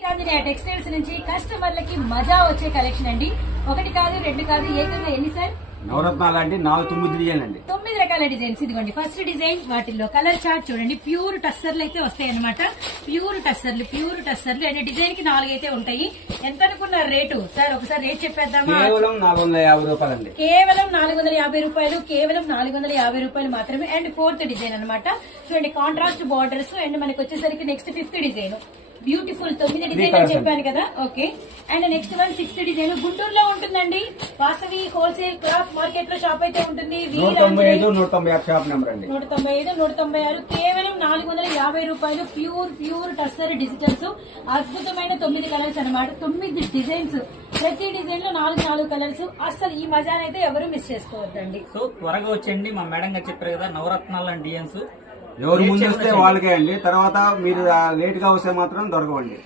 రాజునే textiles నుంచి కస్టమర్లకి మజా వచ్చే కలెక్షన్ అండి. ఒకటి కాదు రెండు కాదు ఏకంగా ఎన్ని సార్ నవరత్నాలు అండి 9 డిజైన్ అండి. 9 రకాల డిజైన్స్. ఇదిగోండి ఫస్ట్ డిజైన్, వాటిల్లో కలర్ చార్ట్ చూడండి. ప్యూర్ టస్సర్లు అయితే వస్తాయి అనమాట. ప్యూర్ టస్సర్లు అండ్ డిజైన్ కి 4 అయితే ఉంటాయి. ఎంత అనుకున్నారు రేటు సార్? ఒకసారి రేట్ చెప్పేద్దామా? కేవలం 450 రూపాయలు అండి. కేవలం 450 రూపాయలు, కేవలం 450 రూపాయలు మాత్రమే. అండ్ ఫోర్త్ డిజైన్ అనమాట. చూడండి కాంట్రాస్ట్ బార్డర్స్. అండ్ మనకి వచ్చేసరికి next 5th design beautiful 9 design అని చెప్పాను కదా. Okay. And next one 6th design గుంటూరులో ఉంటుందండి. వాసవి హోల్సేల్ క్లాత్ మార్కెట్ లో షాప్ అయితే ఉంటుంది. 195 196 షాప్ నెంబర్ అండి. 195 196 కేవలం 450 రూపాయలు. Pure tussar digitals. అద్భుతమైన 9 కలర్స్ అనమాట. 9 డిజైన్స్. ప్రతి డిజైన్ లో 4 కలర్స్. అసలు ఈ మజానైతే ఎవరు మిస్ చేసుకోవద్దండి. సో త్వరగా వచ్చండి. మా మేడం గారు చెప్పారు కదా నవరత్నాలు అండ్ డిజైన్స్. ఎవరు ముందు వస్తే వాళ్ళకే అండి. తర్వాత మీరు లేట్ గా వస్తే మాత్రం దొరకవండి.